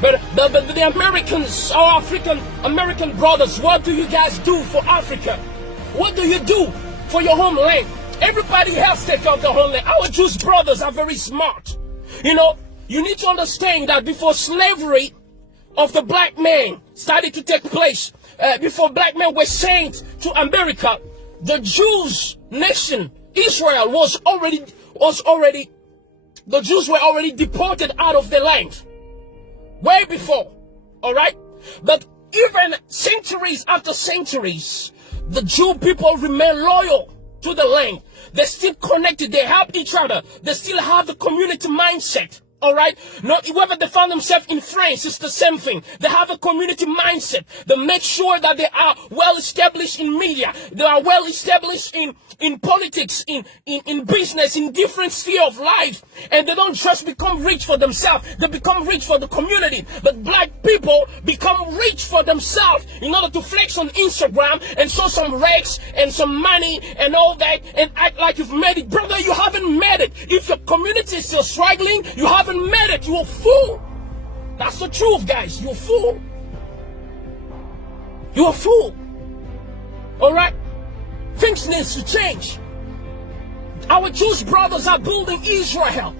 But the Americans, our African American brothers, what do you guys do for Africa? What do you do for your homeland? Everybody has to take care of their homeland. Our Jewish brothers are very smart. You know, you need to understand that before slavery of the black man started to take place, before black men were sent to America, the Jews nation, Israel, the Jews were already deported out of the land. Way before, all right? But even centuries after centuries, the Jew people remain loyal to the land. They're still connected. They help each other. They still have the community mindset. All right. Not whether they found themselves in France, it's the same thing. They have a community mindset. They make sure that they are well established in media. They are well established in politics, in business, in different sphere of life. And they don't just become rich for themselves. They become rich for the community. But black people become rich for themselves in order to flex on Instagram and show some racks and some money and all that and act like you've made it. Brother, you haven't made it. If your community is still struggling, you haven't made it. You're a fool. That's the truth, guys. You're a fool. You're a fool. All right? Things need to change. Our Jewish brothers are building Israel.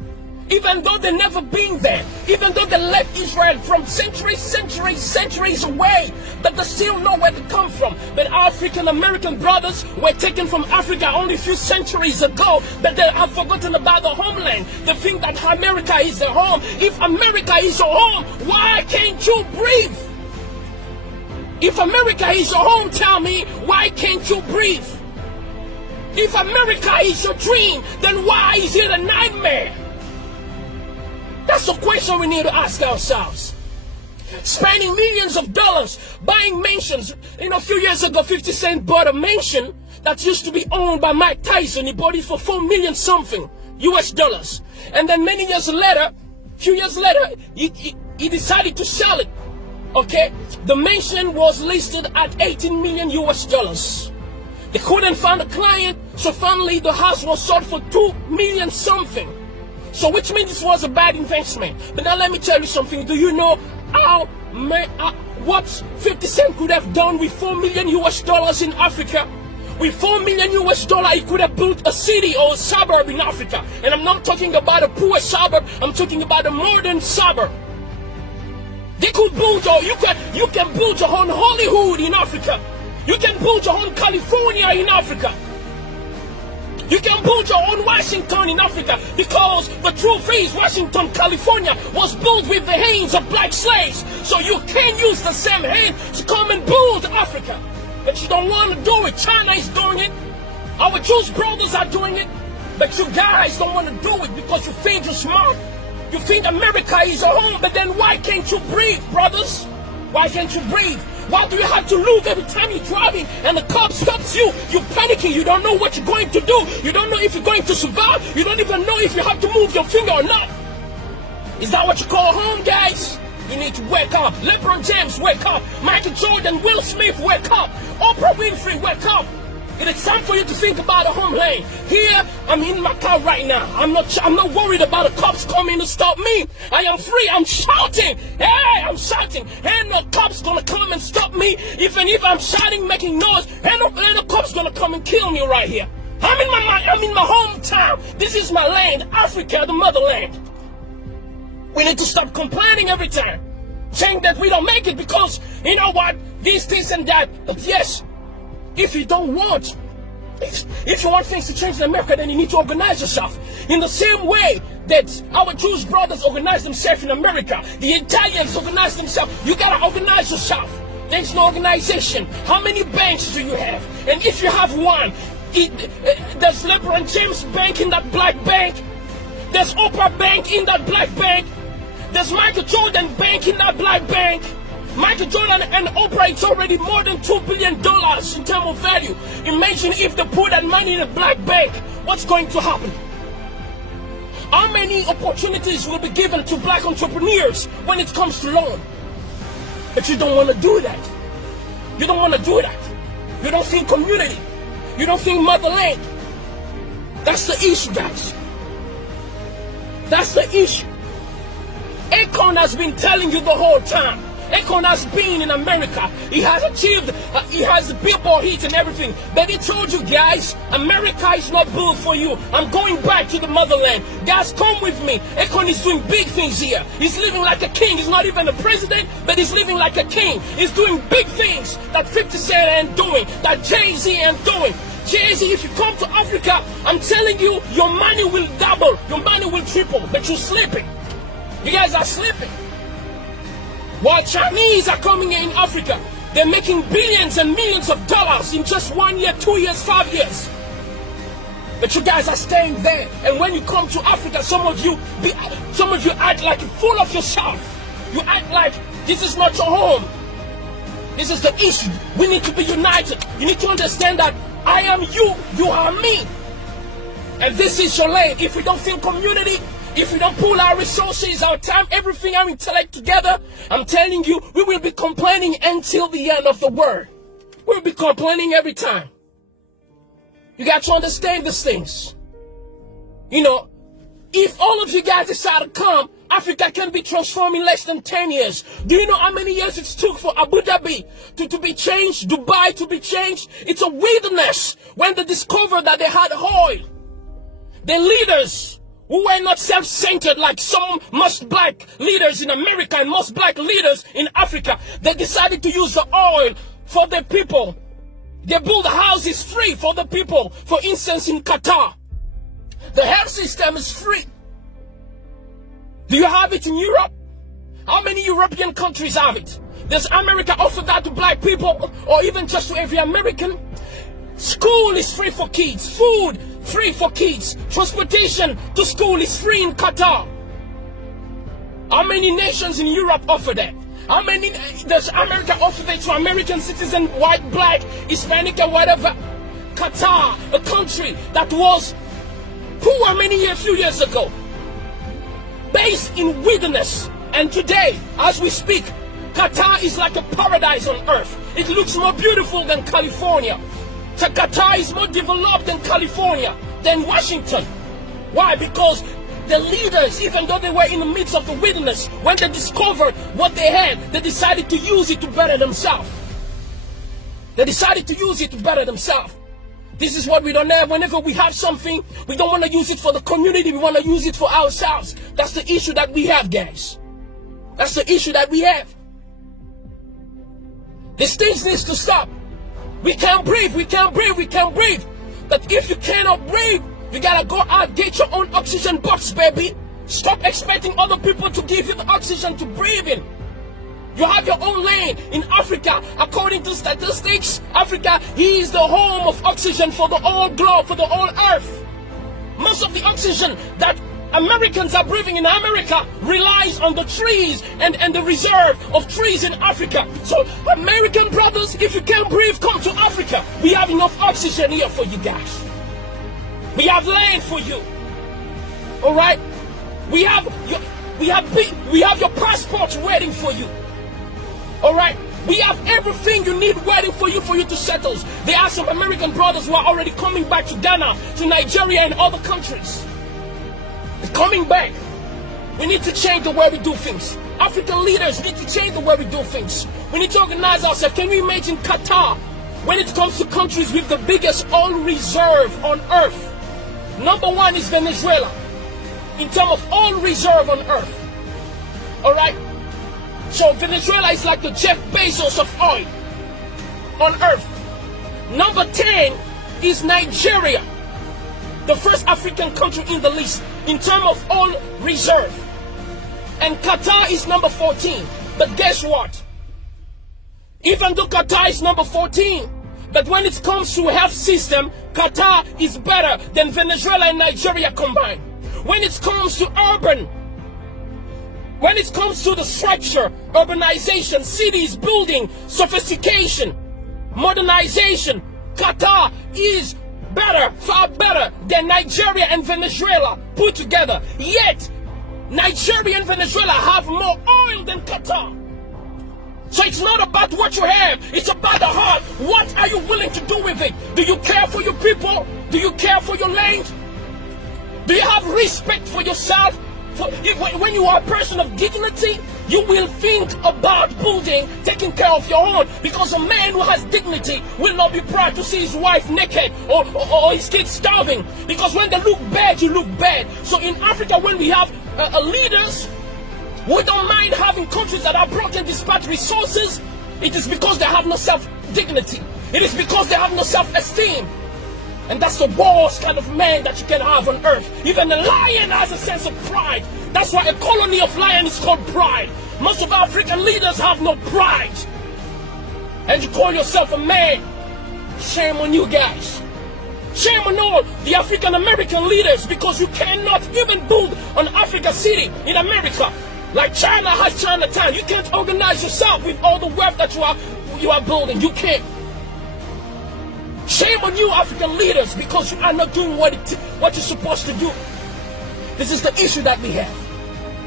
Even though they've never been there. Even though they left Israel from centuries away. But they still know where to come from. But African American brothers were taken from Africa only a few centuries ago. But they have forgotten about the homeland. They think that America is their home. If America is your home, why can't you breathe? If America is your home, tell me, why can't you breathe? If America is your dream, then why is it a nightmare? That's the question we need to ask ourselves. Spending millions of dollars buying mansions. You know, a few years ago, 50 Cent bought a mansion that used to be owned by Mike Tyson. He bought it for $4 million something US dollars. And then many years later, few years later, he decided to sell it. Okay? The mansion was listed at 18 million US dollars. They couldn't find a client, so finally the house was sold for 2 million something. So which means this was a bad investment. But now let me tell you something. Do you know what 50 Cent could have done with 4 million US dollars in Africa? With 4 million US dollars, he could have built a city or a suburb in Africa. And I'm not talking about a poor suburb. I'm talking about a modern suburb. They could build you can build your own Hollywood in Africa. You can build your own California in Africa. You can build your own Washington in Africa, because the truth is Washington, California was built with the hands of black slaves. So you can use the same hand to come and build Africa. But you don't want to do it. China is doing it. Our Jewish brothers are doing it. But you guys don't want to do it because you think you're smart. You think America is your home, but then why can't you breathe, brothers? Why can't you breathe? Why do you have to look every time you're driving and the cop stops you? You're panicking. You don't know what you're going to do. You don't know if you're going to survive. You don't even know if you have to move your finger or not. Is that what you call home, guys? You need to wake up. LeBron James, wake up. Michael Jordan, Will Smith, wake up. Oprah Winfrey, wake up. It is time for you to think about the homeland. Here, I'm in my car right now. I'm not worried about the cops coming to stop me. I am free. I'm shouting. Hey, I'm shouting. Ain't no cops gonna come and stop me. Even if I'm shouting, making noise, ain't no cops gonna come and kill me right here. I'm in my hometown. This is my land, Africa, the motherland. We need to stop complaining every time, saying that we don't make it because, you know what, this and that. But yes, if you don't want, if you want things to change in America, then you need to organize yourself. In the same way that our Jewish brothers organize themselves in America, the Italians organize themselves. You gotta organize yourself. There's no organization. How many banks do you have? And if you have one, does LeBron James bank in that black bank? Does Oprah bank in that black bank? Does Michael Jordan bank in that black bank? Michael Jordan and Oprah, it's already more than $2 billion in terms of value. Imagine if they put that money in a black bank. What's going to happen? How many opportunities will be given to black entrepreneurs when it comes to loan? But you don't want to do that. You don't want to do that. You don't think community. You don't think motherland. That's the issue, guys. That's the issue. Akon has been telling you the whole time. Akon has been in America. He has achieved, he has billboard hits and everything. But he told you guys, America is not built for you. I'm going back to the motherland. Guys, come with me. Akon is doing big things here. He's living like a king. He's not even a president, but he's living like a king. He's doing big things that 50 Cent ain't doing, that Jay-Z ain't doing. Jay-Z, if you come to Africa, I'm telling you, your money will double, your money will triple, but you're sleeping. You guys are sleeping. While Chinese are coming in Africa, they're making billions and millions of dollars in just 1 year, 2 years, 5 years. But you guys are staying there. And when you come to Africa, some of you act like you're full of yourself. You act like this is not your home. This is the issue. We need to be united. You need to understand that I am you, you are me. And this is your lane. If we don't feel community, if we don't pool our resources, our time, everything, our intellect together, I'm telling you, we will be complaining until the end of the world. We'll be complaining every time. You got to understand these things. You know, if all of you guys decide to come, Africa can be transformed in less than 10 years. Do you know how many years it took for Abu Dhabi to be changed, Dubai to be changed? It's a wilderness. When they discovered that they had oil, the leaders who were not self-centered like some most black leaders in America and most black leaders in Africa, they decided to use the oil for the people. They build houses free for the people. For instance, in Qatar, the health system is free. Do you have it in Europe? How many European countries have it? Does America offer that to black people or even just to every American? School is free for kids. Food free for kids. Transportation to school is free in Qatar. How many nations in Europe offer that? How many does America offer that to American citizens, white, black, Hispanic, or whatever? Qatar, a country that was poor a few years ago, based in wilderness, and today, as we speak, Qatar is like a paradise on earth. It looks more beautiful than California. So Qatar is more developed than California, than Washington. Why? Because the leaders, even though they were in the midst of the wilderness, when they discovered what they had, they decided to use it to better themselves. They decided to use it to better themselves. This is what we don't have. Whenever we have something, we don't want to use it for the community. We want to use it for ourselves. That's the issue that we have, guys. That's the issue that we have. These things need to stop. We can't breathe. We can't breathe. We can't breathe. But if you cannot breathe, you gotta go out, get your own oxygen box, baby. Stop expecting other people to give you the oxygen to breathe in. You have your own lane. In Africa, according to statistics, Africa is the home of oxygen for the whole globe, for the whole earth. Most of the oxygen that Americans are breathing in America relies on the trees and the reserve of trees in Africa. So, American brothers, if you can't breathe, come to Africa. We have enough oxygen here for you guys. We have land for you. All right? We have your passports waiting for you. All right? We have everything you need waiting for you to settle. There are some American brothers who are already coming back to Ghana, to Nigeria, and other countries. They're coming back. We need to change the way we do things. African leaders need to change the way we do things. We need to organize ourselves. Can you imagine Qatar? When it comes to countries with the biggest oil reserve on earth, number one is Venezuela in terms of oil reserve on earth. All right? So Venezuela is like the Jeff Bezos of oil on earth. Number 10 is Nigeria, the first African country in the list in terms of oil reserve. And Qatar is number 14. But guess what? Even though Qatar is number 14, but when it comes to health system, Qatar is better than Venezuela and Nigeria combined. When it comes to urban, when it comes to the structure, urbanization, cities, building, sophistication, modernization, Qatar is better, far better than Nigeria and Venezuela put together. Yet, Nigeria and Venezuela have more oil than Qatar. So it's not about what you have, it's about the heart. What are you willing to do with it? Do you care for your people? Do you care for your land? Do you have respect for yourself, When you are a person of dignity, you will think about building, taking care of your own. Because a man who has dignity will not be proud to see his wife naked or his kids starving. Because when they look bad, you look bad. So in Africa, when we have leaders, we don't mind having countries that are broken despite resources. It is because they have no self-dignity. It is because they have no self-esteem. And that's the worst kind of man that you can have on earth. Even a lion has a sense of pride. That's why a colony of lions is called pride. Most of African leaders have no pride. And you call yourself a man. Shame on you guys. Shame on all the African American leaders, because you cannot even build an Africa city in America. Like China has Chinatown. You can't organize yourself with all the wealth that you are building. You can't. Shame on you, African leaders, because you are not doing what you're supposed to do. This is the issue that we have.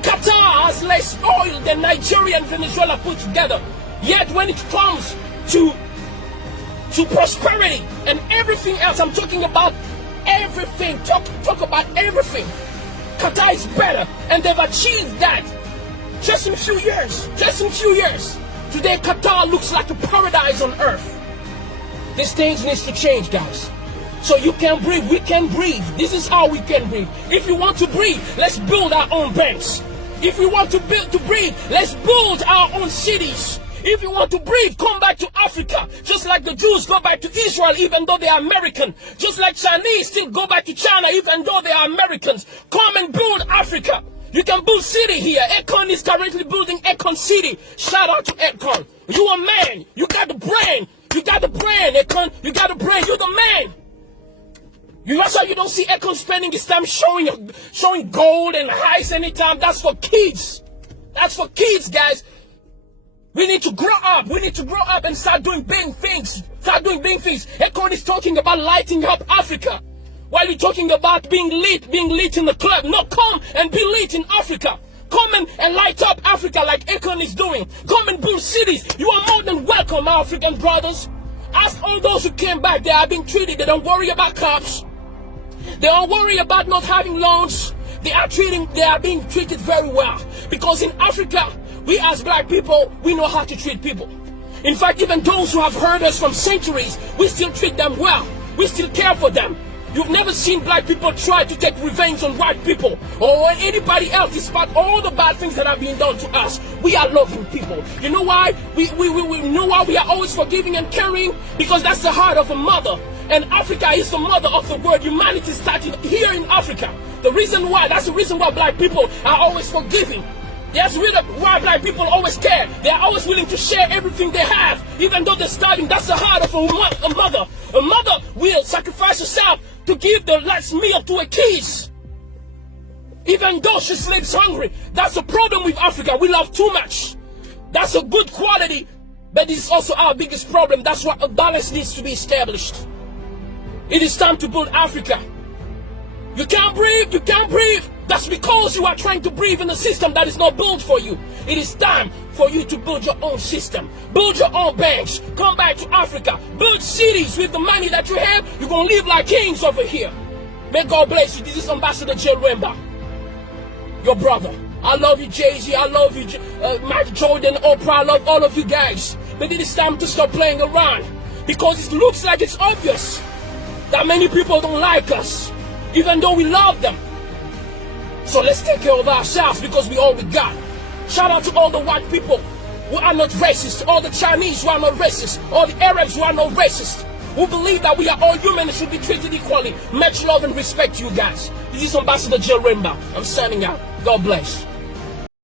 Qatar has less oil than Nigeria and Venezuela put together. Yet when it comes to prosperity and everything else, I'm talking about everything. Talk about everything. Qatar is better, and they've achieved that just in a few years. Just in a few years. Today, Qatar looks like a paradise on earth. These things need to change, guys. So you can breathe, we can breathe. This is how we can breathe. If you want to breathe, let's build our own banks. If we want to breathe, let's build our own cities. If you want to breathe, come back to Africa. Just like the Jews go back to Israel even though they are American. Just like Chinese still go back to China even though they are Americans. Come and build Africa. You can build city here. Akon is currently building Akon City. Shout out to Akon. You a man. You got the brain. You got the brain, Akon. You got the brain. You're the man. That's why you don't see Akon spending his time showing gold and highs anytime. That's for kids. That's for kids, guys. We need to grow up. We need to grow up and start doing big things. Start doing big things. Akon is talking about lighting up Africa. While you're talking about being lit in the club. No, come and be lit in Africa. Come and light up Africa like Akon is doing. Come and build cities. You are more than welcome, my African brothers. Ask all those who came back. They are being treated. They don't worry about cops. They don't worry about not having loans. They are being treated very well. Because in Africa, we as black people, we know how to treat people. In fact, even those who have heard us from centuries, we still treat them well. We still care for them. You've never seen black people try to take revenge on white people or anybody else, despite all the bad things that are being done to us. We are loving people. You know why? We know why we are always forgiving and caring? Because that's the heart of a mother. And Africa is the mother of the world. Humanity started here in Africa. That's the reason why black people are always forgiving. That's why black people always care. They are always willing to share everything they have, even though they're starving. That's the heart of a mother. A mother will sacrifice herself to give the last meal to her kids, even though she sleeps hungry. That's the problem with Africa. We love too much. That's a good quality, but it's also our biggest problem. That's why a balance needs to be established. It is time to build Africa. You can't breathe. You can't breathe. That's because you are trying to breathe in a system that is not built for you. It is time for you to build your own system. Build your own banks. Come back to Africa. Build cities with the money that you have. You're going to live like kings over here. May God bless you. This is Ambassador J. Wemba, your brother. I love you, Jay-Z. I love you, Michael Jordan, Oprah. I love all of you guys. But it is time to stop playing around, because it looks like it's obvious that many people don't like us, even though we love them. So let's take care of ourselves, because we all we got. Shout out to all the white people who are not racist, all the Chinese who are not racist, all the Arabs who are not racist, who believe that we are all human and should be treated equally. Much love and respect to you guys. This is Ambassador J. Wemba. I'm signing out. God bless.